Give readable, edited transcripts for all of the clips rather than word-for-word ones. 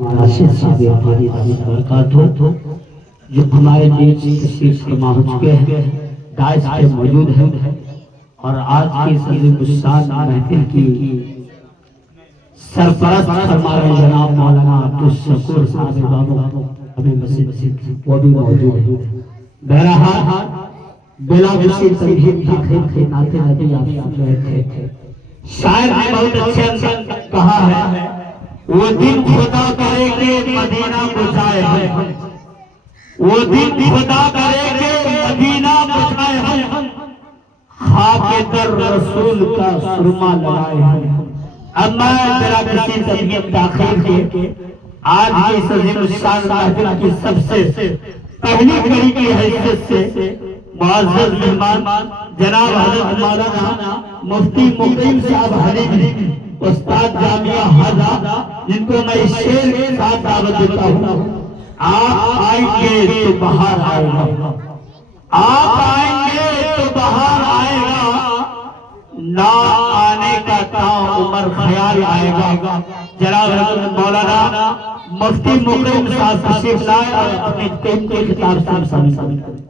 راشد صاحب ہماری برکات ہو جو ہمارے بیچ تشریف فرما ہو چکے ہیں، داعش پہ موجود ہیں اور آج کی عظیم الشان محفل کی سرپرست فرما رہے جناب مولانا عبدالشکور صاحب بابو ہمیں مسجد وہ بھی موجود ہے۔ بہرحال بلا کسی تمہید کی خدمت نبی آپ سن رہے تھے، شاعر نے بہت اچھے انداز میں کہا ہے، وہ دن خدا کرے کہ مدینہ بجائے ہم، وہ دن خدا کرے کہ مدینہ بجائے ہم، خاک در رسول کا سرما لگائے ہم۔ اب میں میرا کسی تمہید تاخیر کے آج کی اس عظیم الشان محفل کی سب سے پہلی کڑی کی حیثیت سے معزز مہمان جناب حضرت مولانا مفتی مقیم صاحب حلیمی استاد جامعہ حضا، جن کو میں اس شعر کے ساتھ دعوت دیتا ہوں۔ آپ آئیں گے تو بہار آئے گا، آپ آئیں گے تو بہار آئے گا، نہ آنے کا تا عمر خیال آئے گا۔ جناب حضرت مولانا مفتی مقیم صاحب تشریف لائے اور اپنی قیمتی خطاب سے سامنے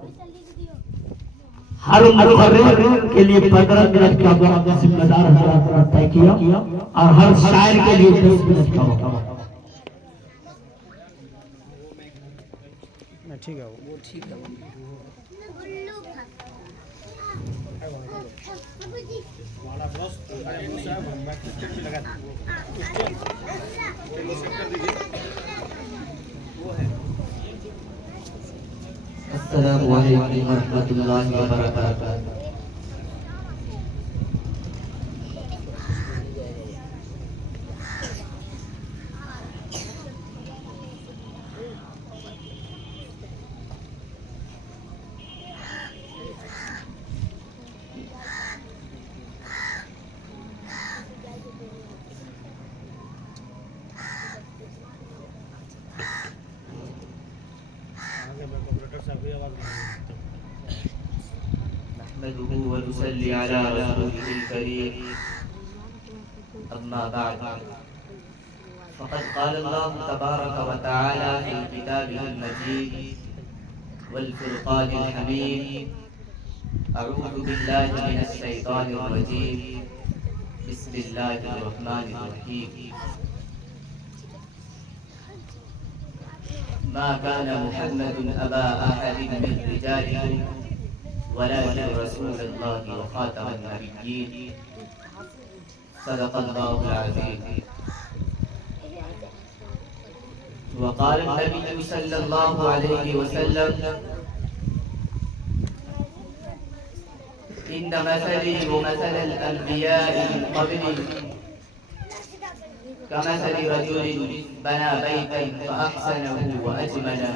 ہر مقرر کے لیے 15 منٹ کا وقت ذمہ دار حضرات نے طے کیا اور ہر شاعر کے لیے 10 منٹ کا وقت۔ ٹھیک ہے وہ ٹھیک ہے السلام علیکم ورحمۃ اللہ وبرکاتہ۔ نحمده ونصلي على رسوله الكريم، أما بعد، فقد قال الله تبارك وتعالى في كتابه المجيد والفرقان الحميد: أعوذ بالله من الشيطان الرجيم، بسم الله الرحمن الرحيم. ما كان محمد أبا أحد من رجالكم ولكن رسول الله وخاتم النبيين، صدق الله العظيم. وقال النبي صلى الله عليه وسلم: إن مثلي ومثل الأنبياء من قبلي كمثل رجل بنى بيتا فأحسنه وأجمله،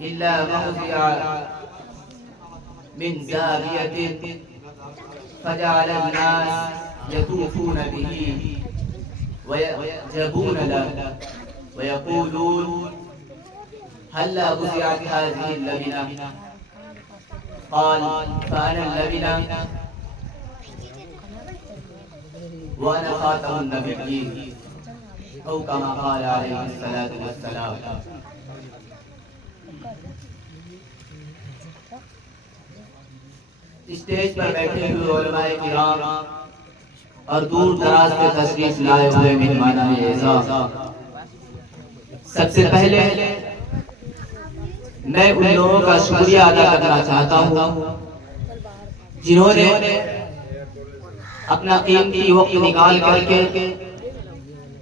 إلا موضع من زاوية فجعل الناس يطوفون به ويعجبون له ويقولون: هلا وضعت هذه اللبنة؟ قال: فأنا اللبنة وأنا خاتم النبيين، أو كما قال عليه الصلاة والسلام. اسٹیج پر بیٹھے ہوئے علماء کرام اور دور دراز سے تشریف لائے ہوئے مہمانان اعزاز، سب سے پہلے میں ان لوگوں کا شکریہ ادا کرنا چاہتا ہوں جنہوں نے اپنا قیمتی وقت نکال کر کے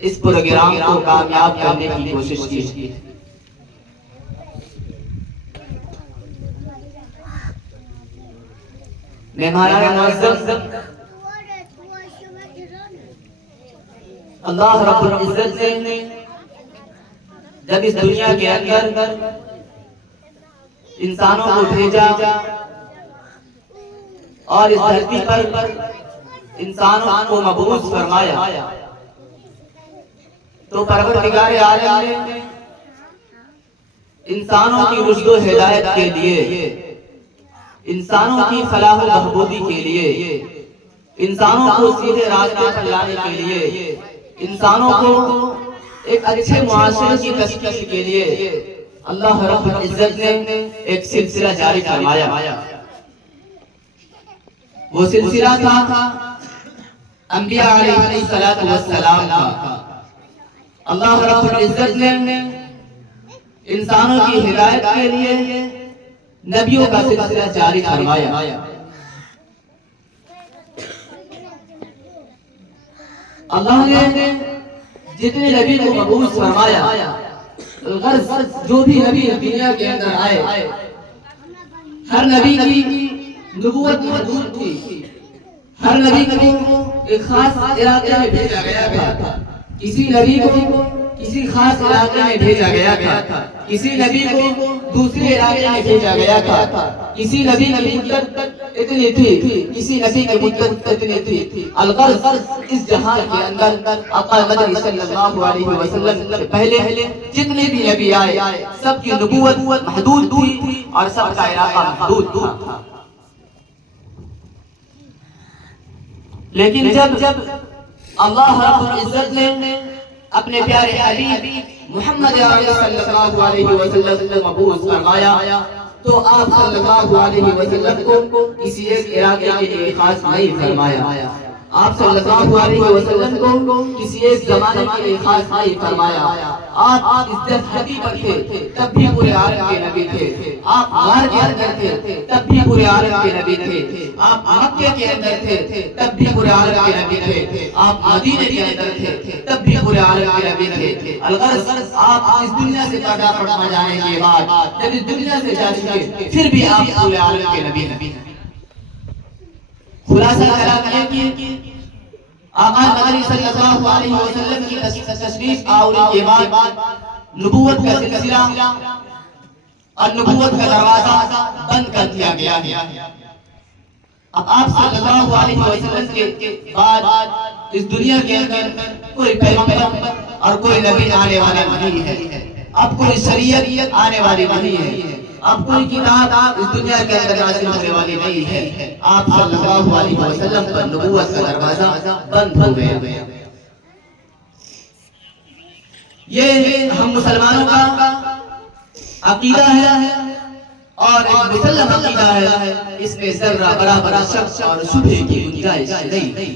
اس پروگرام کو کامیاب کرنے کی کوشش کی۔ مہمانان معزز، اللہ رب العزت نے جب اس دنیا کے اندر انسانوں کو بھیجا اور اس دھرتی پر انسانوں کو مبعوث فرمایا، تو پروردگار عالم نے انسانوں کی رشد و ہدایت کے لیے، انسانوں کی فلاح و بہبودی کے لیے، انسانوں کو سیدھے راستے پر لانے کے لیے، انسانوں کو ایک اچھے معاشرے کی تشکیل کے لیے اللہ رب العزت نے ایک سلسلہ جاری فرمایا. وہ سلسلہ تھا انبیاء علیہ السلام کا. اللہ رب العزت نے انسانوں کی ہدایت کے لیے نبیوں کا سلسلہ جاری فرمایا. اللہ نے جتنے نبی کو مبعوث فرمایا، غرض جو بھی نبی دنیا کے اندر آئے، ہر نبی کی نبوت محدود تھی. ہر نبی کو ایک خاص علاقے میں بھیجا گیا تھا. کسی نبی کو کسی خاص علاقے میں بھیجا گیا تھا. کسی نبی کو دوسرے علاقے میں بھیجا گیا تھا. کسی نبی کی مدت اتنی تھی، کسی نبی کی مدت اتنی تھی. الغرض اس جہان کے اندر آقا مدنی صلی اللہ علیہ وسلم سے پہلے جتنے بھی نبی آئے سب کی نبوت محدود تھی اور سب کا علاقہ محدود تھا. لیکن جب اللہ رب العزت نے اپنے پیارے حبیب محمد صلی اللہ علیہ وسلم کو مبعوث فرمایا تو آپ صلی اللہ علیہ وسلم کو کسی ایک علاقے کے لیے خاص نہیں فرمایا. آپ صلی اللہ علیہ وسلم کو کسی ایک زمانے کے لیے خاص نہیں فرمایا. آپ اس دھرتی پر تھے تب بھی پورے عالم کے نبی تھے. آپ غار کے اندر تھے تب بھی پورے عالم کے نبی تھے. آپ مکے کے اندر تھے تب بھی پورے عالم کے نبی تھے. آپ مدینے کے اندر تھے تب بھی پورے عالم کے نبی تھے. الغرض آپ اس دنیا سے پردہ فرما جانے کے بعد جب اس دنیا سے جا چکے پھر بھی آپ پورے عالم کے نبی ہیں. خلاصہ کلام یہ کہ آقا مدنی صلی اللہ علیہ وسلم کی تشریف آوری کے بعد نبوت کا سلسلہ اور نبوت کا دروازہ بند کر دیا گیا ہے. اب آپ صلی اللہ علیہ وسلم کے بعد اس دنیا کے اندر کوئی پیغمبر اور کوئی نبی آنے والا نہیں ہے. اب کوئی شریعت آنے والی نہیں ہے. اب کوئی کتاب اس دنیا کے اندر نازل ہونے والی نہیں ہے. آپ صلی اللہ علیہ وسلم پر نبوت کا دروازہ بند ہو گیا. یہ ہم مسلمانوں کا عقیدہ ہے اور ایک مسلم عقیدہ ہے. اس میں ذرہ برابر شک اور شبہے کی گنجائش نہیں.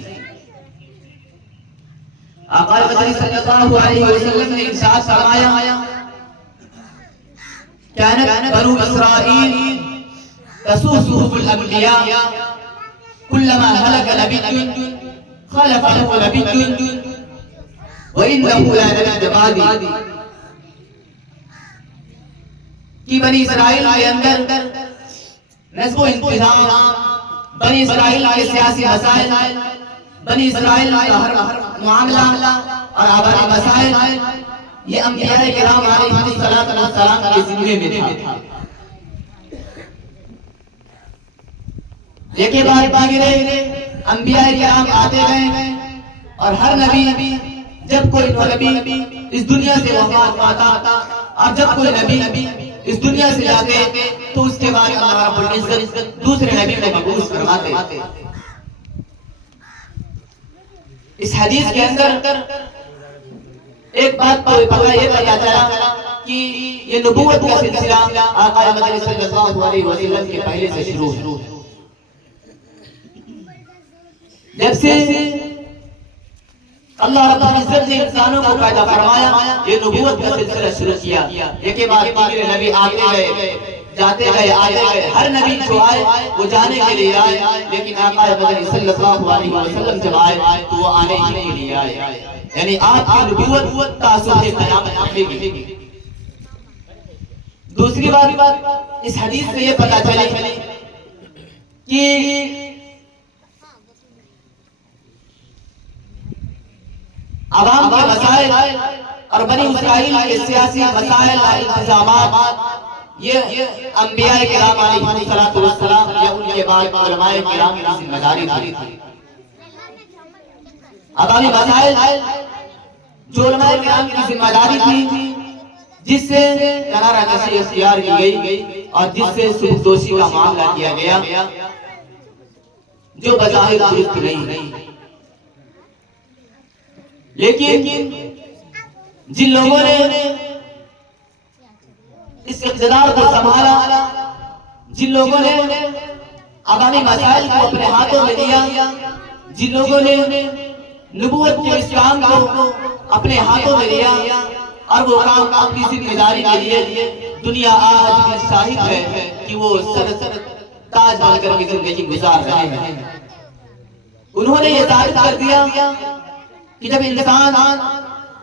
آقا مدنی صلی اللہ علیہ وسلم نے ارشاد فرمایا كانت بنو إسرائيل تسوسهم الأنبياء كلما هلك نبي خلفه نبي وإنه لا نبي بعدي. کہ بنی اسرائیل کے اندر نظم و انتظام، بنی اسرائیل کے سیاسی مسائل، بنی اسرائیل کا ہر معاملہ اور آبائی مسائل یہ انبیاء کرام علیہ السلام کے ذمے میں تھا. لیکن بار انبیاء کرام آتے گئے اور ہر نبی جب کوئی نبی اس دنیا سے وفات پاتا اور جب کوئی نبی اس دنیا سے جاتے تو اس کے بعد اللہ رب العزت دوسرے نبی کو مبعوث فرماتے. اس حدیث کے اندر ایک بات کو پتہ یہ پتا چلا کہ یہ نبوت کا سلسلہ آقا مدنی صلی اللہ علیہ وسلم کے پہلے سے شروع ہے. جب سے اللہ رب العزت نے انسانوں کو پیدا فرمایا یہ نبوت کا سلسلہ شروع کیا. ایک بعد دیگر نبی آتے گئے جاتے گئے آتے گئے. ہر نبی جو آئے وہ جانے کے لیے آئے، لیکن آقا مدنی صلی اللہ علیہ وسلم جب آئے تو وہ آنے ہی کے لیے آئے. یعنی آپ کی نبوت تاثر قیامت رکھے گی. دوسری بات اس حدیث سے یہ پتہ چلے کہ عوام کے مسائل اور بنی اسرائیل کے سیاسی مسائل اور انتظامات یہ انبیاء کرام علیہ السلام یا ان کے بعد علماء کرام کی ذمہ داری تھی. عوامی مسائل جو علماء کرام کی ذمہ داری تھی، جس سے کنارہ کشی اختیار کی گئی اور جس سے سودوشی کا معاملہ کیا گیا جو بظاہر درست نہیں. لیکن جن لوگوں نے اس اقتدار کو سنبھالا، جن لوگوں نے عوامی مسائل کو اپنے ہاتھوں میں لیا، جن لوگوں نے نبوت کے اسلام کو اپنے ہاتھوں میں لیا اور وہ کام اپنی ذمہ داری کے لیے دنیا آج بھی شاہد ہے کہ وہ سر تاج بن کر کی زندگی گزار رہے ہیں۔ انہوں نے یہ ثابت کر دیا کہ جب انسان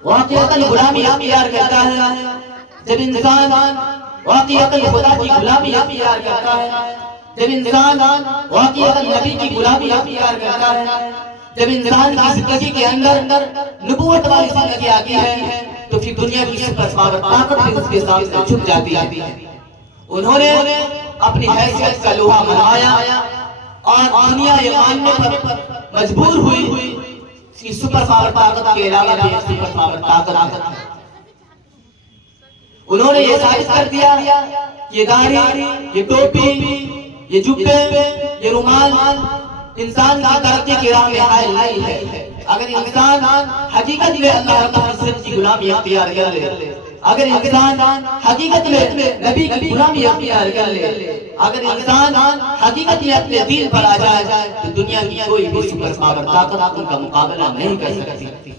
واقعتاً غلامی اختیار کرتا ہے، جب انسان واقعتاً خدا کی غلامی اختیار کرتا ہے، جب انسان واقعتاً نبی کی غلامی اختیار کرتا ہے، جب انسان کی زندگی کے اندر نبوت والی زندگی آتی ہے تو پھر دنیا کی سپر پاور طاقت بھی اس کے سامنے جھک جاتی ہے۔ انہوں نے اپنی حیثیت کا لوہا منوایا اور دنیا یہ ماننے پر مجبور ہوئی کہ سپر پاور طاقت کے علاوہ بھی ایک سپر پاور طاقت ہے۔ انہوں نے یہ ثابت کر دیا یہ داڑھی، یہ ٹوپی، یہ جبے، یہ رومال انسان کی ترقی کی راہ میں حائل نہیں ہے۔ اگر انسان حقیقت میں اللہ رب العزت کی غلامی اختیار کر لے، اگر انسان حقیقت میں نبی کی غلامی اختیار کر لے، اگر انسان حقیقت میں اپنے دین پر آ جائے تو دنیا کی کوئی بھی سپر پاور طاقت ان کا مقابلہ نہیں کر سکتی۔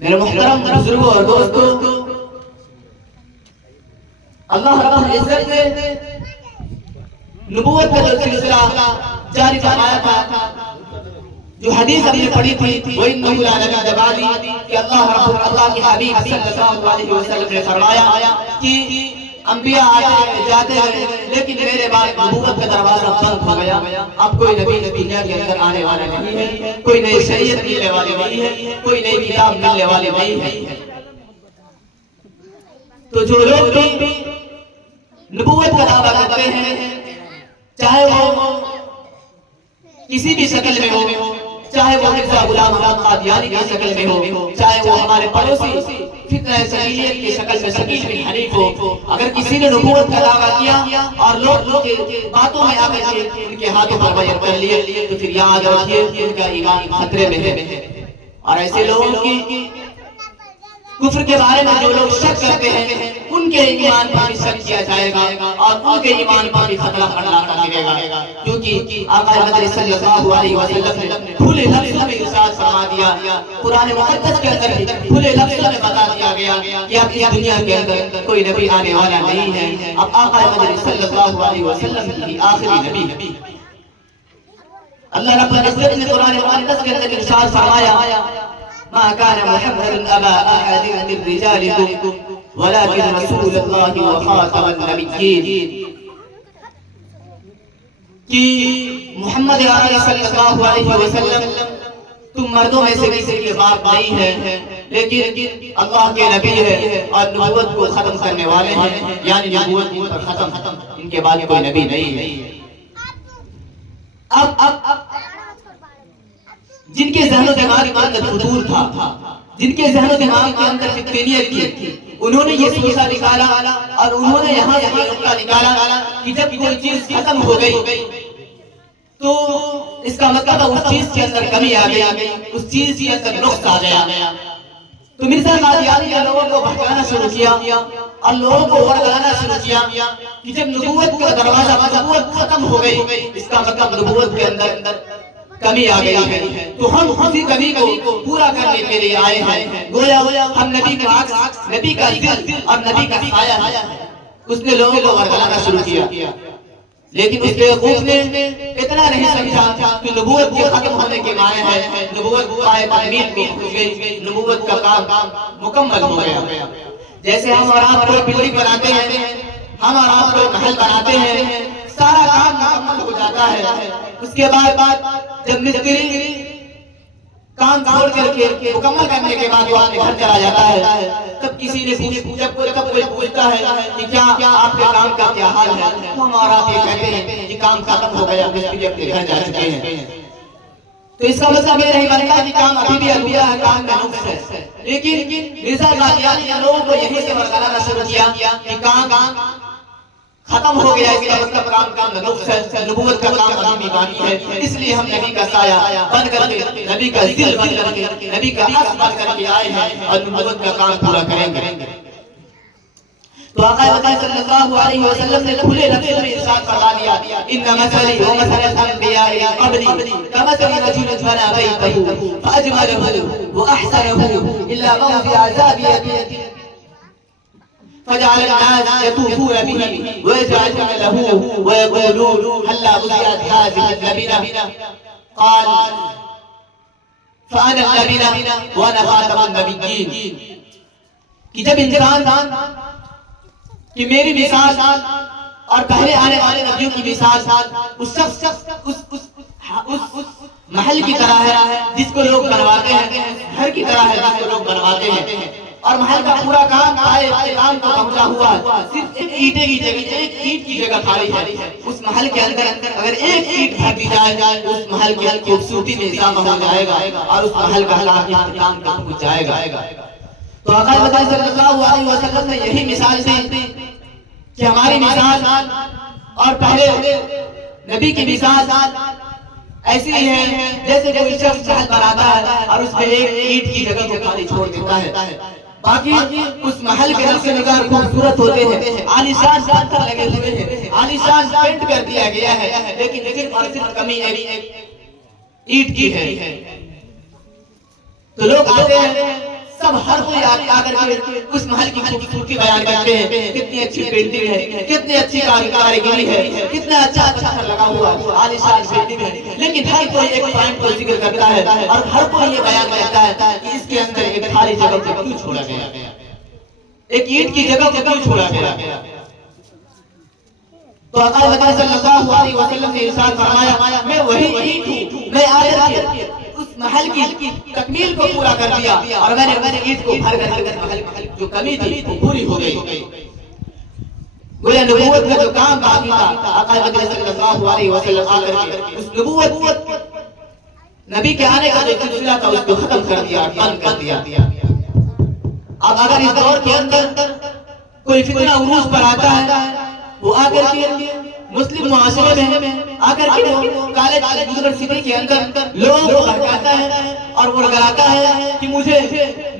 میرے محترم بزرگوں اور دوستوں، اللہ رب العزت نے نبوت کا جو سلسلہ جاری فرمایا تھا، جو حدیث ہم نے پڑھی تھی وَإِنَّهُ لَعَلَىٰ جَبَالٍ، کہ اللہ کے حبیب صلی اللہ علیہ وسلم نے فرمایا کہ انبیاء آتے جاتے ہیں لیکن میرے بعد نبوت کا دروازہ بند ہو گیا، اب کوئی نبی دنیا کے اندر آنے والا نہیں ہے، کوئی نئی شریعت ملنے والی نہیں ہے، کوئی نئی کتاب ملنے والی نہیں ہے۔ تو جو لوگ بھی نبوت کا دعویٰ کرتے ہیں، چاہے وہ کسی بھی شکل میں ہو، چاہے وہ مرزا غلام احمد قادیانی کی شکل میں ہو، چاہے وہ ہمارے پڑوسی فتنہ سکیلیت کی شکل میں شکیل بن حنیف ہو، اگر کسی نے نبوت کا دعویٰ کیا اور لوگ کے باتوں میں آ کر کے ان کے ہاتھوں پر بیعت کر لیے تو پھر یاد رکھیے ان کا ایمان خطرے میں ہے۔ اور ایسے لوگوں کی کفر کے بارے میں جو لوگ شک کرتے ہیں ان کے ایمان پر بھی شک کیا جائے گا اور ان کے ایمان پر بھی خطرہ گرے گا، کیونکہ آقا مدنی صلی اللہ علیہ وسلم نے کھلے لفظوں میں ارشاد فرما دیا، قرآن مقدس کے اندر بھی کھلے لفظوں میں بتا دیا گیا کہ اب اس دنیا کے اندر کوئی نبی آنے والا نہیں ہے، اب آقا مدنی صلی اللہ علیہ وسلم کی آخری نبی ہے۔ اللہ رب العزت نے قرآن مقدس کے اندر ارشاد فرمایا ما كان محمد أبا أحد من رجالكم ولكن رسول الله وخاتم النبيين، کہ محمد عربی صلی اللہ علیہ وسلم تم مردوں میں سے کسی کے باپ نہیں ہے لیکن اللہ کے نبی ہے اور نبوت کو ختم کرنے والے ہیں، یعنی نبوت ان پر ختم، ان کے بعد کوئی نبی نہیں ہے۔ اب جن کے ذہن و دماغ کے اندر فطور تھا، جن کے ذہن و دماغ کے اندر فطریت تھی، انہوں نے یہ سوچا نکالا اور انہوں نے یہاں یہ نقطہ نکالا کہ جب کوئی چیز ختم ہو گئی تو اس کا مطلب اس چیز کے اندر کمی آ گئی، اس چیز کے اندر نقص آ گیا۔ تو مرزا قادیانی نے لوگوں کو بھٹکانا شروع کیا اور لوگوں کو ورگلانا شروع کیا کہ جب نبوت کا دروازہ نبوت ختم ہو گئی اس کا مطلب نبوت کے اندر کمی آ گئی ہے، تو ہم اسی کمی کو پورا کرنے کے لیے آئے ہیں، گویا ہم نبی کا عکس، نبی کا ذکر اور نبی کا سایہ ہے۔ اس نے لوگوں کو ورگلانا شروع کیا، لیکن اس بیوقوف نے اتنا نہیں سمجھا کہ نبوت کے ختم ہونے کے معنی ہے نبوت پائے تکمیل کو پہنچ گئی، نبوت کا کام مکمل ہو گیا۔ جیسے ہم اور آپ کوئی بلڈنگ بناتے ہیں، ہم اور آپ کوئی محل بناتے ہیں، سارا کام مکمل ہو جاتا ہے، اس کے بعد جب مستری کام چھوڑ کر کے مکمل کرنے کے بعد وہ اپنے گھر چلا جاتا ہے، تب کسی نے کوئی پوچھتا ہے کہ کیا آپ کے کام کا کیا حال ہے، تو ہم اور آپ یہ کہتے ہیں کہ کام ختم ہو گیا، مستری اپنے گھر جا چکے ہیں۔ تو اس کا مطلب یہ نہیں بنتا کہ کام ابھی بھی ادھورا ہے، کام میں نقص ہے، لیکن مرزا قادیانی نے لوگوں کو یہیں سے ورگلانا شروع کیا کہ کام ختم ہو گیا، اس کا مطلب کام کا نبوت ہے، نبوت کا کام ابھی بھی باقی ہے۔ اس لیے ہم نبی کا سایہ بن کر کے، نبی کا ذل بن کر کے، نبی کا عکس بن کر کے آئے ہیں اور نبوت کا کام پورا کریں گے۔ تو آقا مدینہ صلی اللہ علیہ وسلم نے کھلے لفظوں میں ارشاد فرما دیا، ان مثلی و مثل الانبیاء قبلی کمثل رجل بنى بیتہ فاجملہ واحسنہ الا موضع زاویہ فجعل الناس يطوفون به ويجعلون له ويقولون هلا بذيت هذه اللبنة قال فأنا اللبنة وأنا خاتم النبيين کہ جب انسان کہ میری مثال اور پہلے آنے والے نبیوں کی مثال اس محل کی طرح ہے جس کو لوگ بنواتے ہیں، گھر کی طرح ہے جس کو لوگ بنواتے ہیں، اور محل کا پورا کام کام کو پہنچا ہوا ہے، صرف ایک اینٹیں کی جگہ، ایک اینٹ کی جگہ خالی ہے۔ اس محل کے اندر اگر ایک اینٹ بھر دی جائے اس محل کی خوبصورتی میں اضافہ ہو جائے گا اور اس محل کا کام پہنچ جائے گا۔ تو آقا مدینہ صلی اللہ علیہ وسلم نے یہی مثال دی کہ ہماری مثال اور پہلے نبی کی مثال ایسی ہے جیسے کوئی شخص محل بناتا ہے اور اس میں ایک اینٹ کی جگہ کو خالی چھوڑ دیتا ہے، باقی اس محل کے نقش نگار خوبصورت ہوتے ہیں، عالیشان پتھر لگے ہوئے ہیں، عالیشان پینٹ کر دیا گیا ہے، لیکن صرف اور صرف کمی ایک اینٹ کی ہے۔ تو لوگ آتے ہیں، سب ہر کوئی آ کر کے اس محل کی خوبصورتی بیان کرتے ہیں، کتنی اچھی پینٹنگ ہے، کتنی اچھی کاریگری ہے، کتنا اچھا پتھر لگا ہوا ہے، عالیشان پینٹنگ ہے، لیکن ہر کوئی ایک پوائنٹ کو ذکر کرتا ہے اور ہر کوئی یہ بیان کرتا ہے کہ اس کے اندر ایک خالی جگہ کو کیوں چھوڑا گیا، ایک اینٹ کی جگہ کو کیوں چھوڑا گیا۔ تو آقا مدینہ صلی اللہ علیہ وسلم نے ارشاد فرمایا، میں وہی اینٹ ہوں، میں آ کر کے اس محل کی تکمیل کو پورا کر دیا اور میں نے اینٹ کو بھر کر محل جو کمی تھی وہ پوری ہو گئی۔ گویا نبوت کا جو کام باقی تھا، آقا مدینہ صلی اللہ علیہ وسلم آ کر کے اس نبوت نبی کے آنے کا جو سلسلہ تھا اس کو ختم کر دیا، بند کر دیا۔ اب اگر اس دور کے اندر کوئی فتنہ عروج پر آتا ہے، وہ آ کر کے مسلم معاشرے میں آ کر کے کالج یونیورسٹی کے اندر لوگوں کو بھڑکاتا ہے اور وہ لگاتا ہے کہ مجھے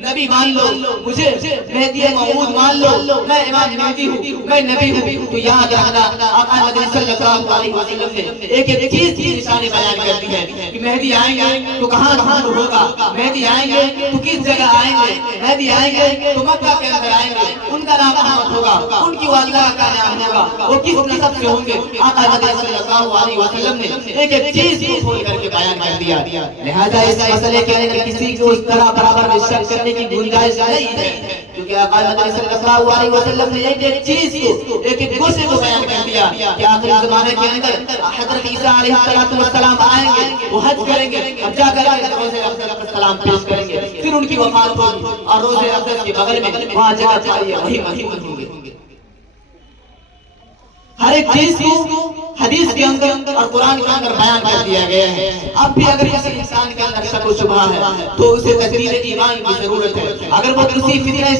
نبی مان لو، مجھے مہدی موعود مان لو، میں امام مہدی ہوں، میں نبی ہوں۔ تو یاد رکھنا آقا مدینہ صلی اللہ علیہ وسلم نے ایک چیز کی نشانی بیان کر دی ہے کہ مہدی آئیں گے تو کہاں ہوگا، مہدی آئیں گے تو کس جگہ آئیں گے، مہدی آئیں گے تو مکہ کے اندر آئیں گے، ان کا نام احمد ہوگا، ان کی والدہ کا نام ہوگا، وہ کس نسب سے ہوں گے۔ آقا مدینہ صلی اللہ علیہ وسلم نے ایک چیز کو کھول کر کے بیان کر دیا، لہذا اس مسئلے کے اندر کسی کو اس طرح برابر میں شک کرنے کی گنجائش نہیں ہے، کیونکہ آقا مدینہ صلی اللہ علیہ وسلم نے ایک چیز کو، ایک گوشے کو بیان کر دیا کہ آخری زمانے کے اندر حضرت عیسیٰ علیہ السلام آئیں گے، وہ حج کریں گے، اب جا کر روزے افضل کا سلام پیش کریں گے، پھر ان کی وفات ہوگی اور روزے افضل کے بغل میں وہاں جگہ چاہیے وہی مدفون ہوں گے۔ ہر ایک چیز کو حدیث کے اندر اور قرآن کے اندر بیان کر دیا گیا ہے۔ اب بھی اگر کسی انسان کے اندر شک و شبہ ہے تو اسے تجدید ایمان کی ضرورت ہے۔ اگر وہ کسی فتنہ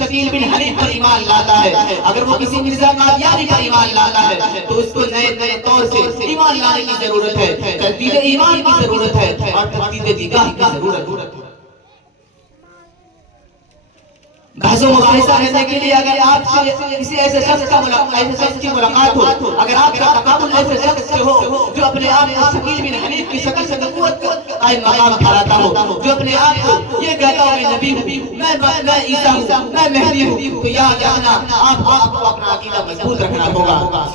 شکیل بن حنیف پر ایمان لاتا ہے، اگر وہ کسی مرزا قادیانی پر ایمان لاتا ہے تو اس کو نئے طور سے ایمان لانے کی ضرورت ہے، تجدید ایمان کی ضرورت ہے اور تجدید دیگاہ کی ضرورت ہے۔ بحث و مباحثہ کرنے کے لیے اگر آپ سے کسی ایسے شخص کی ملاقات ہو، اگر آپ کا تقابل ایسے شخص سے ہو جو اپنے آپ کو شکیل بن حنیف کی شکل سے نبوت کا قائم مقام ٹھہراتا ہو، جو اپنے آپ کو یہ کہتا ہو میں نبی ہوں، میں عیسیٰ ہوں، میں مہدی ہوں، تو یاد رکھنا آپ کو اپنا عقیدہ مضبوط رکھنا ہوگا۔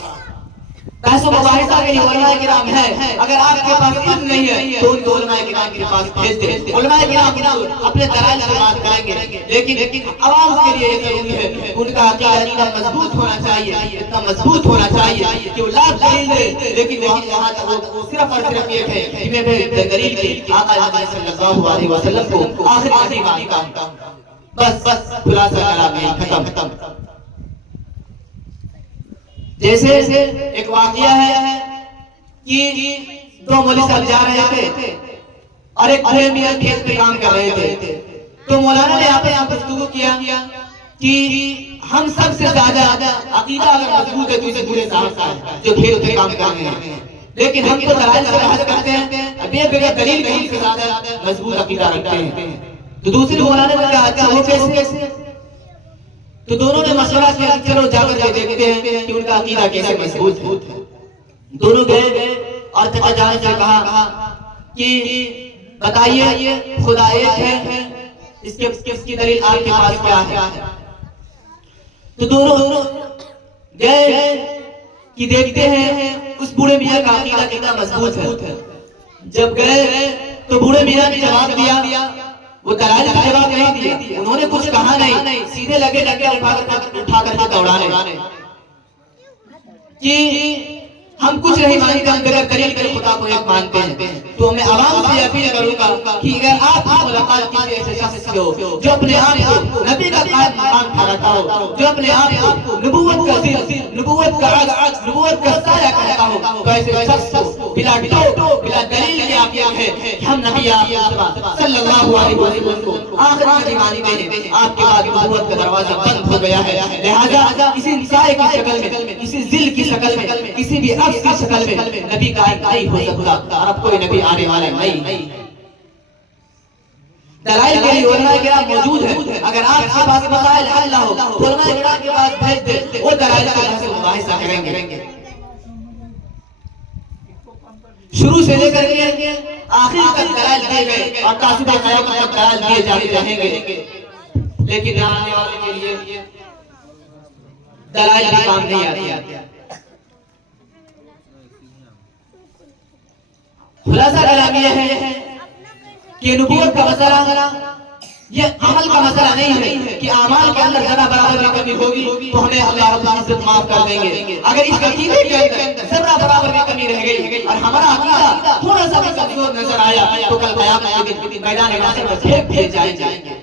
بحث و مباحثہ کے لیے علماء کرام ہے، اگر آپ کے پاس علم نہیں ہے تو ان کو علماء کرام کے پاس بھیج دیں، علماء کرام اپنے دلائل سے بات کریں گے، لیکن عوام کے لیے یہ ضروری ہے ان کا عقیدہ مضبوط ہونا چاہیے، اتنا مضبوط ہونا چاہیے کہ وہ لاکھ دلیل دے لیکن وہاں تک وہ صرف اور صرف یہ ہے کہ میں دلیل کے آقا مدینہ صلی اللہ علیہ وسلم کو آخری آخری مانتا ہوں، بس خلاصہ کلام ہے، ختم۔ جیسے ایک واقعہ ہے کہ دو مولوی صاحب جا رہے تھے اور ایک بڑے میاں کھیت پہ کام کر رہے تھے، تو مولانا نے یہاں پہ گفتگو کیا کہ ہم سب سے زیادہ عقیدہ اگر مضبوط ہے تو اسے برے صاحب کا ہے جو کھیل ہوتے کام کر رہے ہیں، لیکن ہم تو دلائل سے بحث کرتے ہیں، بے بغیر دلیل کے ہم سے زیادہ مضبوط عقیدہ رکھتے ہیں۔ تو دوسری مولانا نے کہا اچھا وہ کیسے؟ تو دونوں نے مشورہ کیا کہ چلو جا کر کے دیکھتے ہیں کہ ان کا عقیدہ کیسے مضبوط ہے۔ دونوں گئے اور چچا جان سے کہا کہ بتائیے خدا ایک ہے، اس کی دلیل آپ کے پاس کیا ہے؟ تو دونوں گئے کہ دیکھتے ہیں اس بوڑھے میاں کا عقیدہ کتنا مضبوط ہے۔ جب گئے تو بوڑھے میاں نے جواب دیا، وہ دلائل کا جواب نہیں دیا، انہوں نے کچھ کہا نہیں، سیدھے لگے اٹھا کر کے دوڑانے کہ ہم کچھ نہیں مانتے، ہم بغیر دلیل کے خدا کو ایک مانتے ہیں۔ تو میں عوام سے اپیل کروں گا کہ اگر آپ کی ملاقات کسی ایسے شخص سے ہو جو اپنے آپ کو نبی کا قائم مقام ٹھہراتا ہو، جو اپنے آپ کو نبوت کا ذل، نبوت کا عز، نبوت کا سایہ کہتا ہو، تو ایسے شخص کو بلا ٹوک بلا دلیل کے آپ یہ ہے کہ ہم نبی آپ صلی اللہ علیہ وسلم کو آخری نبی مانتے ہیں، آپ کے بعد نبوت کا دروازہ بند ہو گیا ہے، لہذا کسی سایہ کی شکل میں، کسی ذل کی شکل میں، کسی بھی عکس کی شکل میں نبی کا نہیں ہو سکتا، اور اب کوئی نبی آنے والا نہیں۔ دلائل کے لیے علماء کرام موجود ہیں، اگر آپ کے پاس مسائل حل نہ ہو تو علماء کرام کے پاس بھیج دیں، وہ دلائل کا بحث و مباحثہ کریں گے، شروع سے لے کر کے آخر تک دلائل دیے گئے اور تاثر قیامت تک دلائل دیے جاتے رہیں گے، لیکن آنے والے کے لیے دلائل بھی کام نہیں آتی۔ خلاصہ کلام یہ ہے کہ نبوت کا مسئلہ یہ عمل کا مسئلہ نہیں ہے کہ اعمال کے اندر ذرا برابر بھی کمی ہوگی تو ہمیں اللہ رب العزت معاف کر دیں گے، اگر اس عقیدے کے اندر ذرا برابر بھی کمی رہ گئی اور ہمارا عقیدہ تھوڑا سا بھی کمزور نظر آیا تو کل قیامت کے دن میدان محشر میں پھینک دیے جائیں گے۔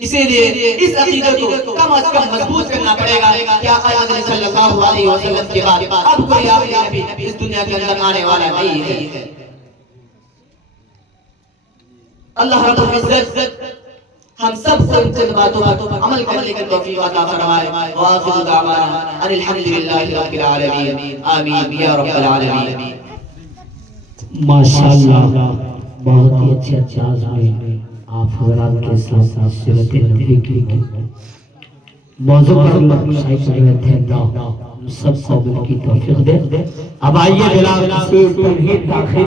اسی لیے اس عقیدے کو کم از کم مضبوط کرنا پڑے گا کہ آقا مدنی صلی اللہ علیہ وسلم کے بعد اب کوئی آخری نبی اس دنیا کے اندر آنے والا نہیں ہے۔ اللہ رب العزت ہم سب کو ان چند باتوں پر عمل کرنے کی توفیق عطا فرمائے۔ وآخر دعوانا ان الحمدللہ رب العالمین، آمین یا رب العالمین۔ ماشاءاللہ بہت ہی اچھے انداز میں آپ حضرات کے ساتھ سیرت نبی کی موضوع پر اللہ شاہد کر رہے تھے، اللہ سب کو کی توفیق دے۔ اب آئیے بلا سے توحید داخل